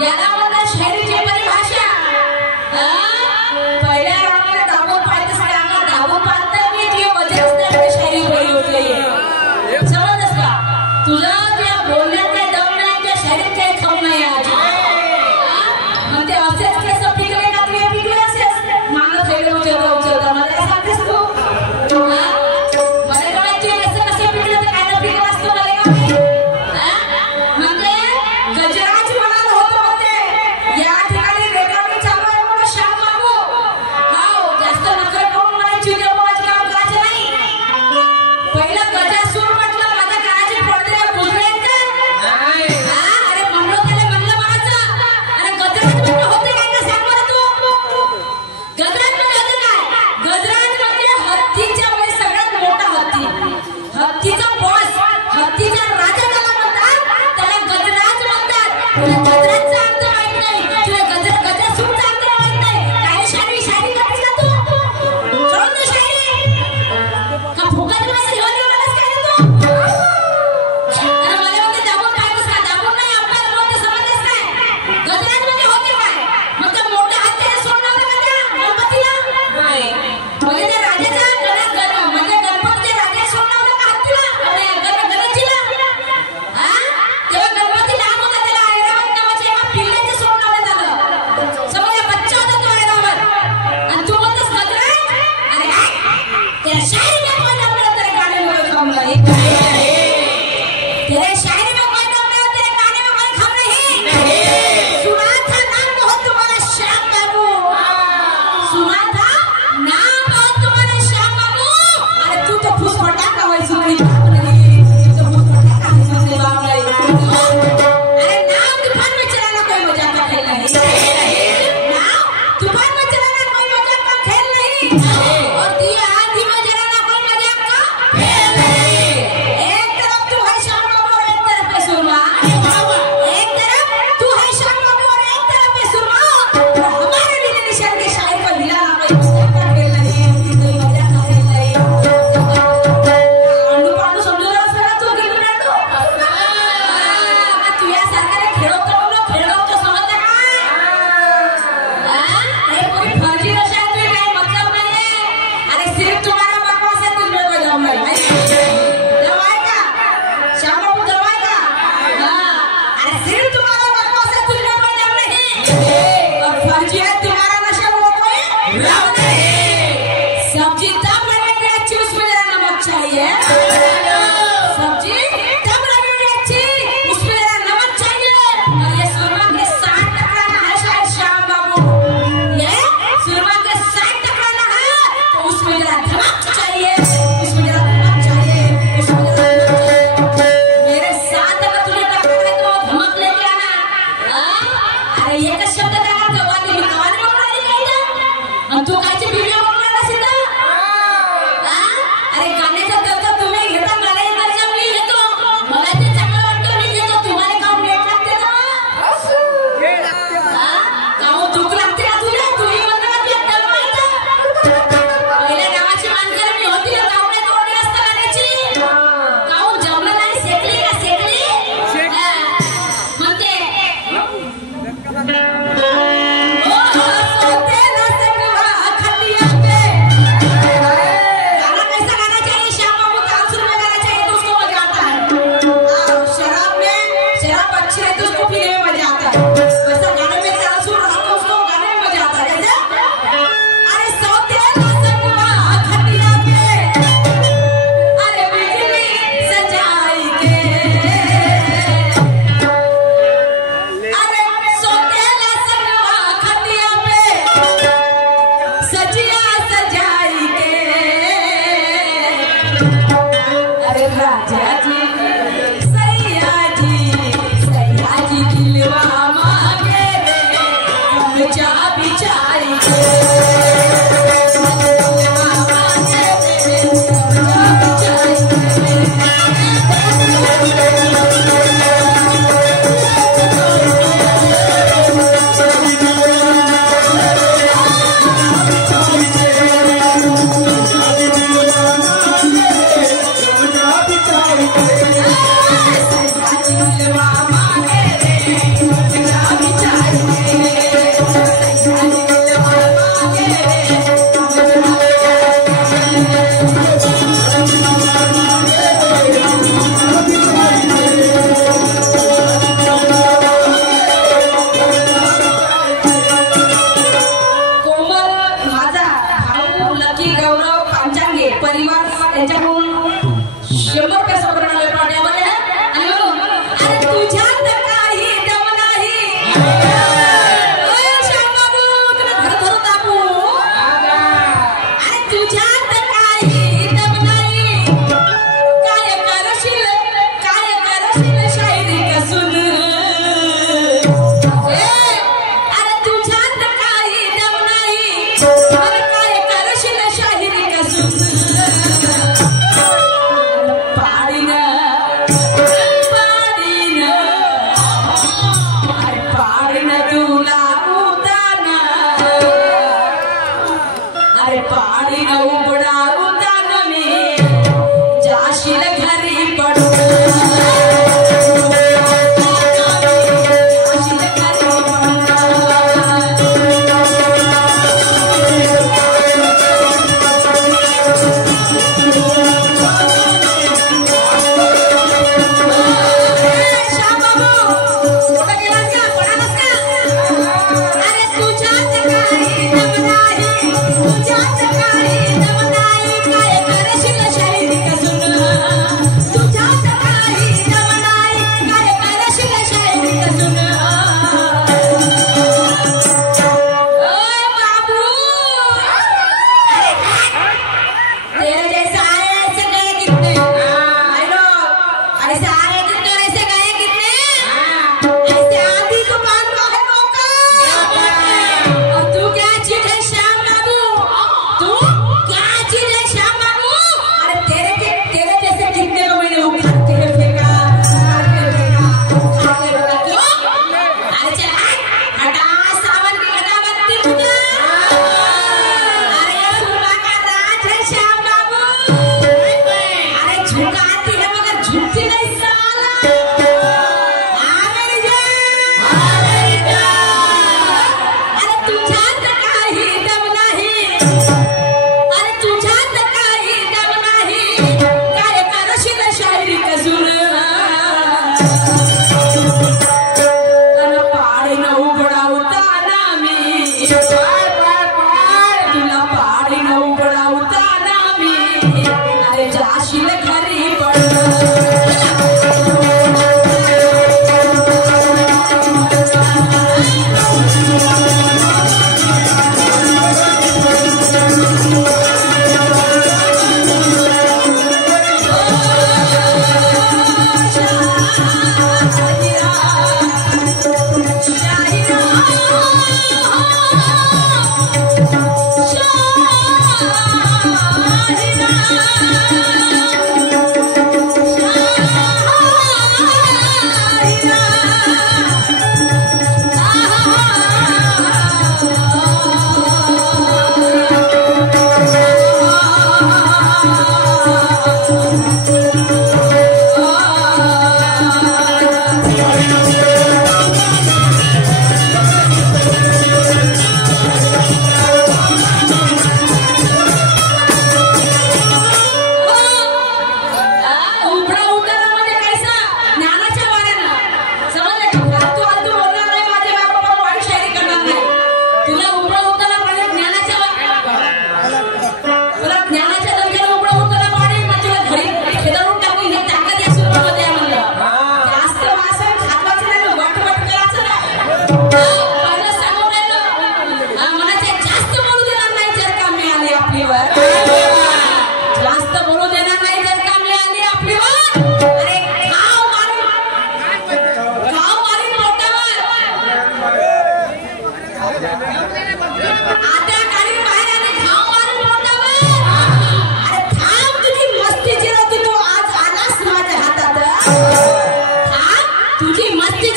Mama,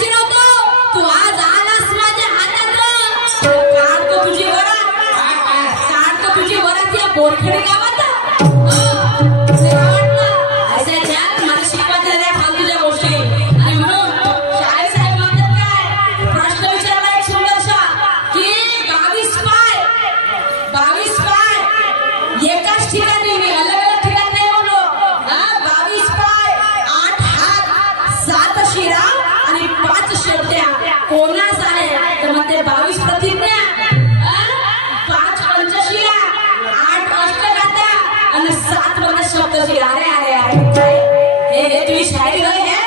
नव्हतो तू आज आलास माझ्या हातात काढतो तुझी वरात या बोरखेडे गावात कोणास आहे तर मग ते 22 प्रतिज्ञा 5 पंचशिला 8 अष्टगाथा आणि 7 मध्ये सप्तशिला अरे हे तुम्ही शायरी आहे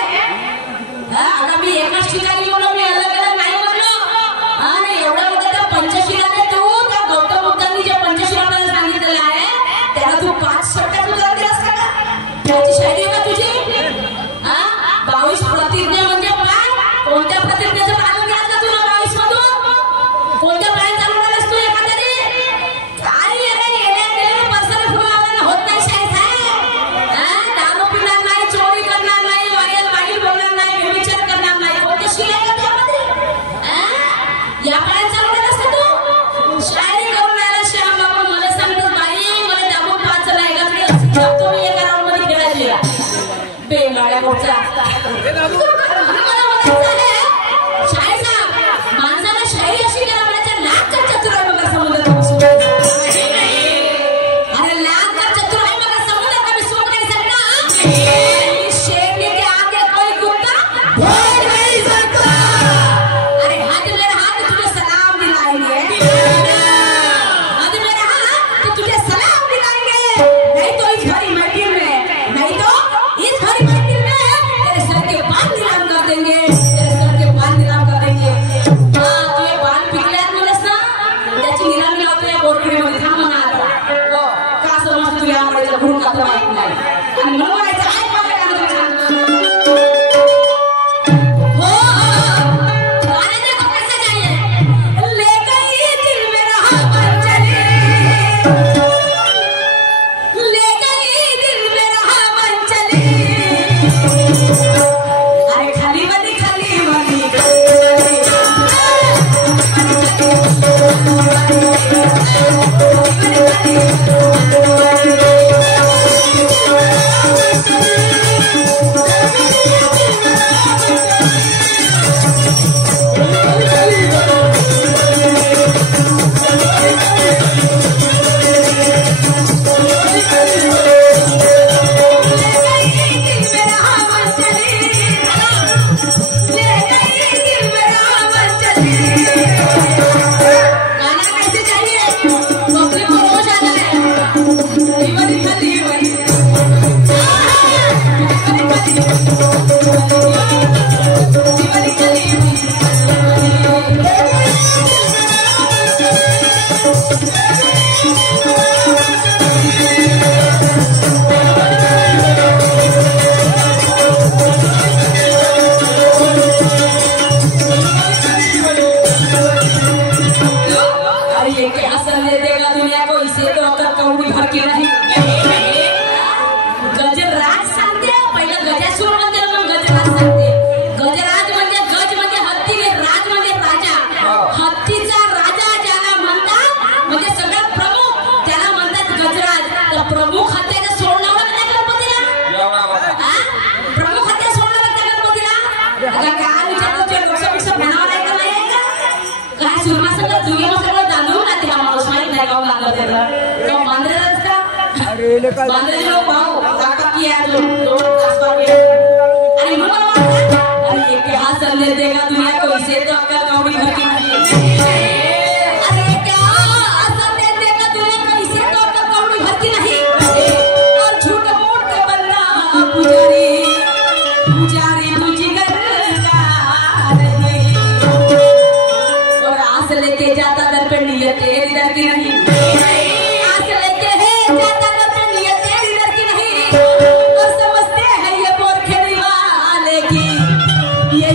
आता मी एकाच ठिकाणी बोललो मी अलग नाही बोललो आणि एवढं मोठं त्या पंचशिलाने तू त्या गौतम बुद्धांनी जे पंचशिला आपल्याला सांगितलेलं आहे त्याला तू 5 शब्दात उदाहरण दिलास का त्याची शायरी आहे का तुझी 22 प्रतिज्ञा म्हणजे काय कोणत्या प्रतिज्ञेचं पालन केलं का तुला 22 मधून कोणत्या पायी चालू केलंस तू एखाद्याने काय येण्या पर्सनल फुलं लावल्यानं होत नाही शाळेत दारू पिणार नाही चोरी करणार नाही वाईल बोलणार नाही व्यभिचार करणार नाही कोणते शिले का त्यामध्ये या पायी चालू केलंस का तू शायरी करून आला श्याम बाबा मला सांगतो बाई मला दाबून 5 नाही का तो मी एका राऊंड मध्ये खेळायची बेंगाड्या मोठा माणसाला शायरी अशी केला म्हणायच्या लाख चतुर आहे मग समुद्र अरे लाख चतुर आहे मग समुद्र का विश्व कर सकता शेरनी के आगे कोई कुत्ता बोल नहीं सकता अरे हाथ तुझे सलाम दिलाएंगे हाथ तो तुझे सलाम दिलाएंगे नहीं तो इस भरी महफिल में तेरे सर के बाल नीलाम कर देंगे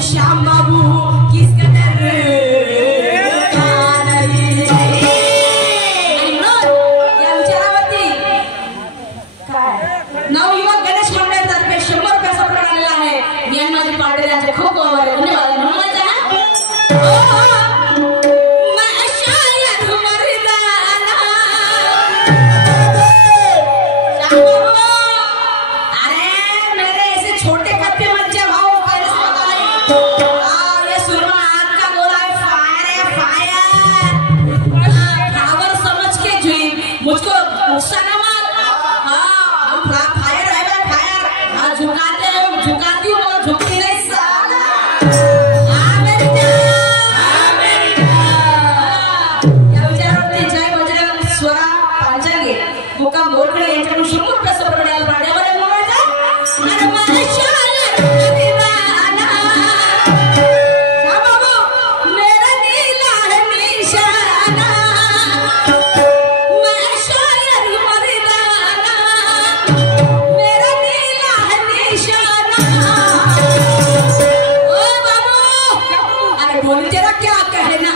श्याम बाबू किस कदर नवयुवक गणेश मंडळातर्फे 100 रुपयाचा पुरस्कार आलेला आहे. मी आणि माझे पाटील यांचे खूप आभार आहे. धन्यवाद. बोल तेरा क्या कहना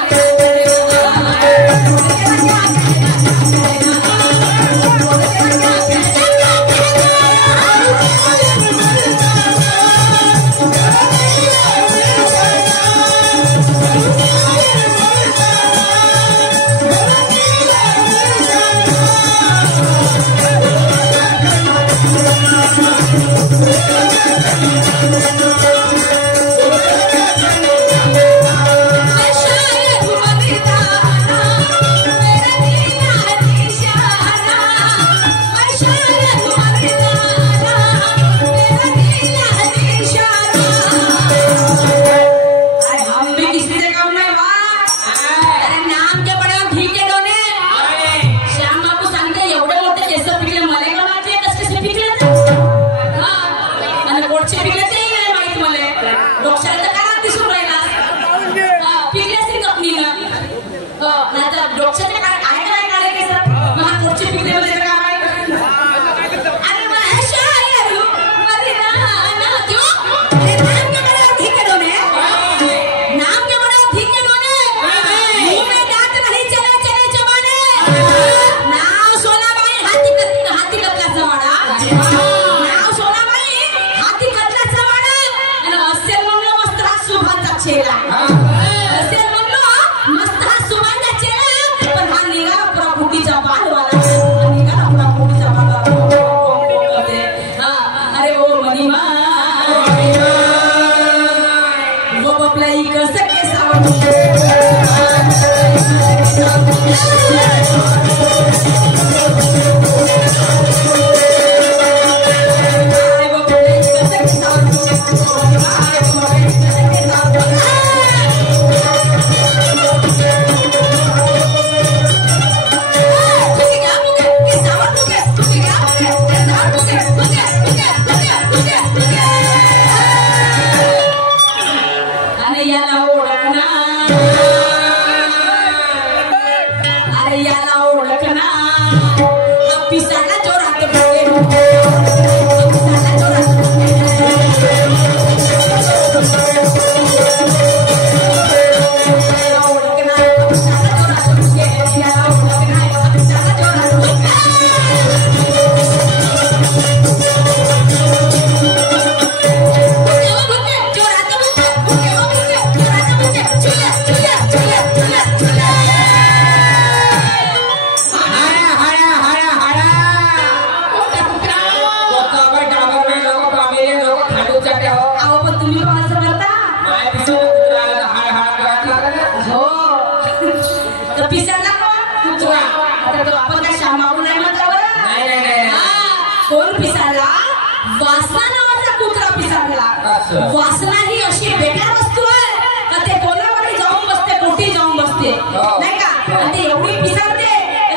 वासना ही अशी बेकार वस्तू आहे का ते कोणाकडे जाऊन बसते कोटी जाऊन बसते नाही का आणि ते एवढी पिसाळते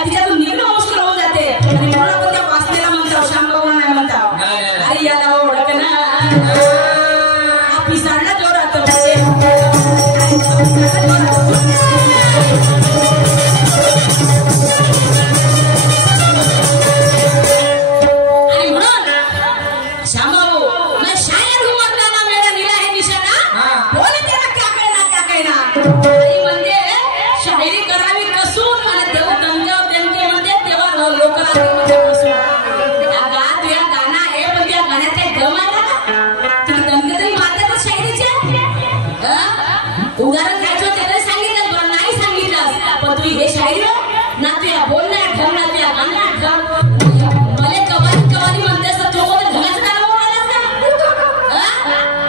तिच्यातून निघणं मुश्किल होऊन जाते आणि म्हणून आपण त्या वासनेला म्हणतो शामबाबा नाही म्हणतो अरे याला ओळख ना हा पिसाळला जोरात उदाहरण घ्यायचं ते तरी सांगितलं बरं नाही सांगितलं पण तुम्ही हे शाहीर ना तुझ्या बोलण्यात ठेव ना तुझ्या गाण्यात ठेव मला कवाली म्हणतेस तर तो मध्ये घराचं काय बोलायला ना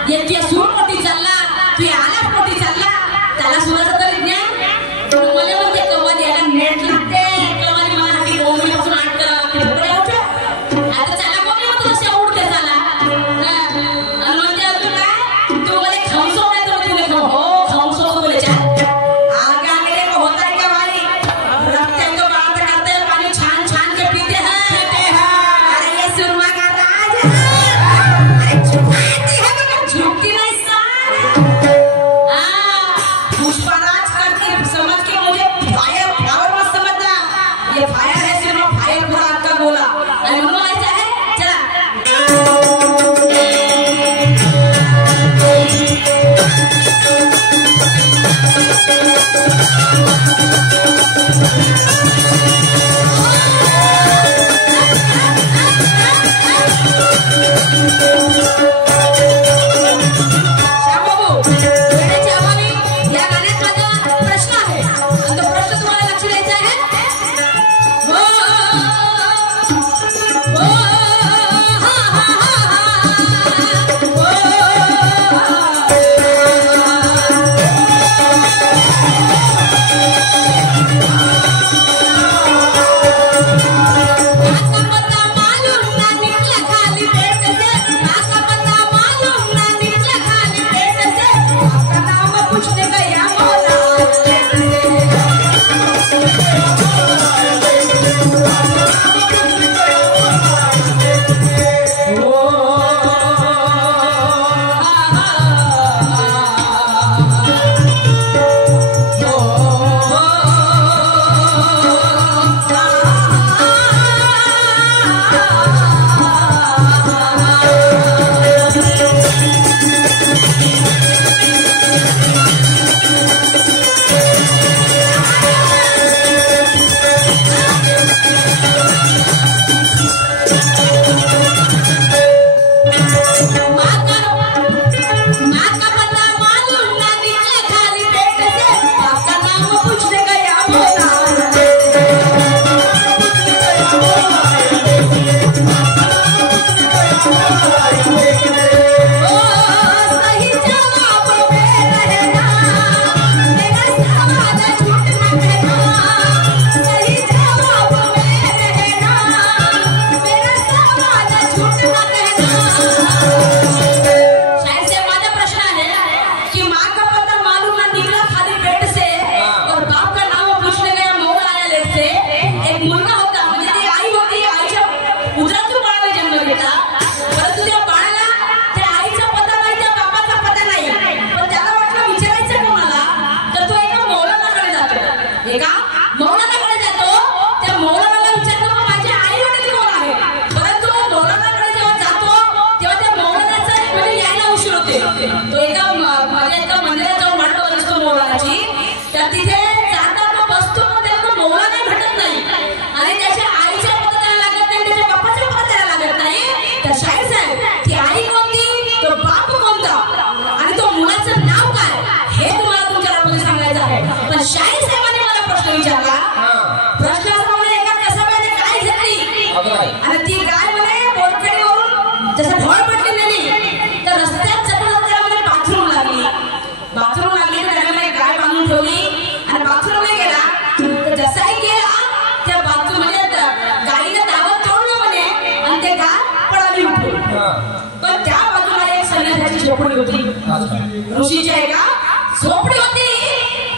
येते सूरपटी चालला तू आला पटी चालला त्याला सुराचं तरी ज्ञान मला म्हणते कवाली याला नेट लागते कवाली मला हाती कोंबडी पासून आठ करा आता त्याला कोणी म्हणतो असे उडते त्याला आणि म्हणजे अजून काय तू मला खमसो नाही तर तुला हो आगे आगे होता है क्या भाई रखते हैं तो बात करते ऋषीची आहे का झोपडी होती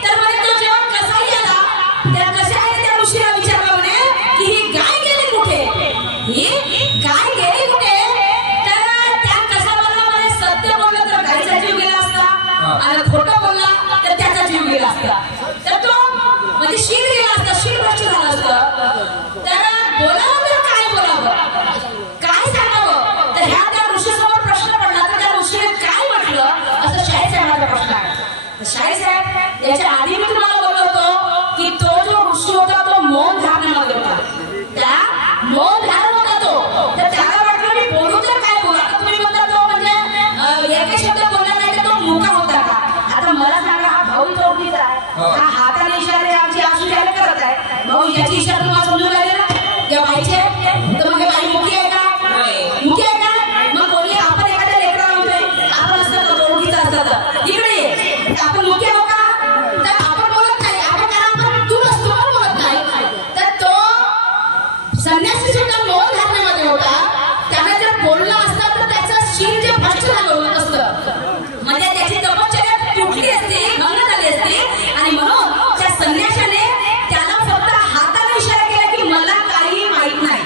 तर म्हणे तो जेवण कसाही आला त्या कशाने त्या ऋषीला विचारलं म्हणे की ही गाय गेली कुठे तर त्या कसा बोलला म्हणे सत्य बोललं तर गायचा जीव गेला असता आणि खोटं बोलला तर त्याचा जीव गेला असता तर तो म्हणजे शीर गेला असता शीर भ्रष्ट झाला असतं तर बोलावं तर काय बोलावं काय सांगावं तर ह्या त्या ऋषीसमोर प्रश्न पडला तर त्या ऋषीने काय म्हटलं असं शाहीर साहेबांचा प्रश्न आहे शाहीर साहेब याच्या आधी मी तुम्हाला बोललो होतो की तो जो ऋषी होता तो मौन धारणेमध्ये होता त्या मौन धारण होता तो तर त्याला वाटलं मी बोलू तर काय बोला तुम्ही म्हणता तो म्हणजे एका शब्द बोलला नाही तर तो मुका होता का आता मला सांगा हा भाऊ चौकीचा आहे हा हाताने इशारे आमची आशू इशारे करत आहे भाऊ याची इशारा तुम्हाला समजून राहिले ना त्या बाईचे तर मग बाई मुखी आहे का मुखी आहे का मग कोणी आपण एखाद्या लेकराला म्हणतोय आपण असं चौकीचा असतात इकडे आपण मुखी आहो का तर आपण बोलत नाही आपण कारण आपण तू नसतो पण बोलत नाही तर तो संन्यासी सुद्धा मौन धारणेमध्ये होता त्याने जर बोलला असता तर त्याचं शीर जे भ्रष्ट झालं होत असतं म्हणजे त्याची तपश्चर्या तुटली असती भंग झाली असती आणि म्हणून त्या संन्याशाने त्याला फक्त हाताने इशारा केला की मला काही माहित नाही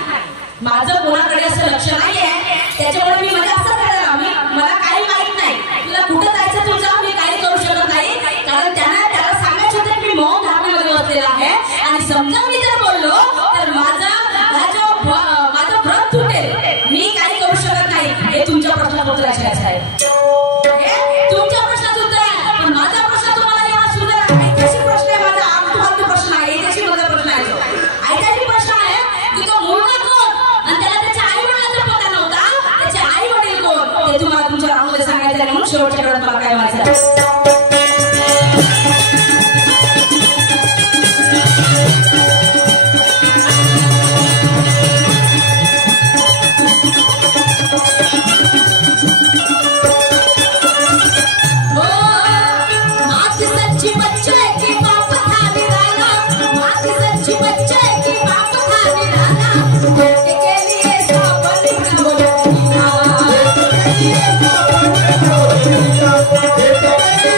माझं कोणाकडे असं लक्ष नाहीये त्याच्यामुळे मी म्हणजे असं करायला मला काही माहित नाही तुला कुठं जायचं तू जा मी काही करू शकत नाही कारण त्याला सांगायचं होतं की मी मौन धारणेमध्ये बसलेला आहे आणि समजा मी जर बोललो तर माझं व्रत तुटेल मी काही करू शकत नाही हे तुमच्या प्रश्नात उत्तर आहे तुमच्या प्रश्नात उत्तर आहे पण माझा प्रश्न तुम्हाला एवढा सुंदर आहे ऐतिहासिक प्रश्न आहे माझा आमचा प्रश्न आहे ऐतिहासिक माझा प्रश्न आहे ऐतिहासिक प्रश्न आहे की तो मुलगा कोण आणि त्याला त्याच्या आई वडिलांचा पत्ता नव्हता त्याचे आई वडील कोण ते तुम्हाला तुमच्या राहून सांगायचं आहे म्हणून शेवटच्या काळात मला काय व्हायचं Hey,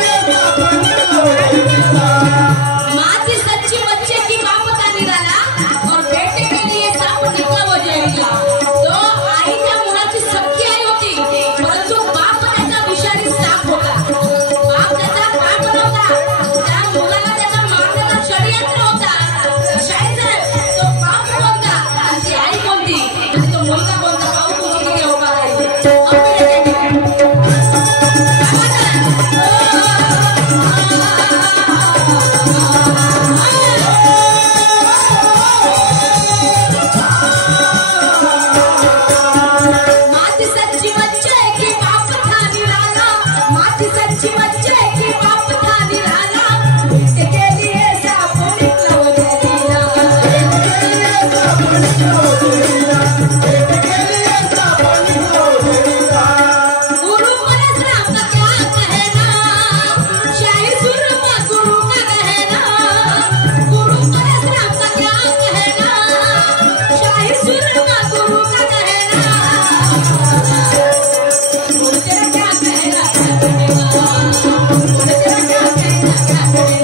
घातले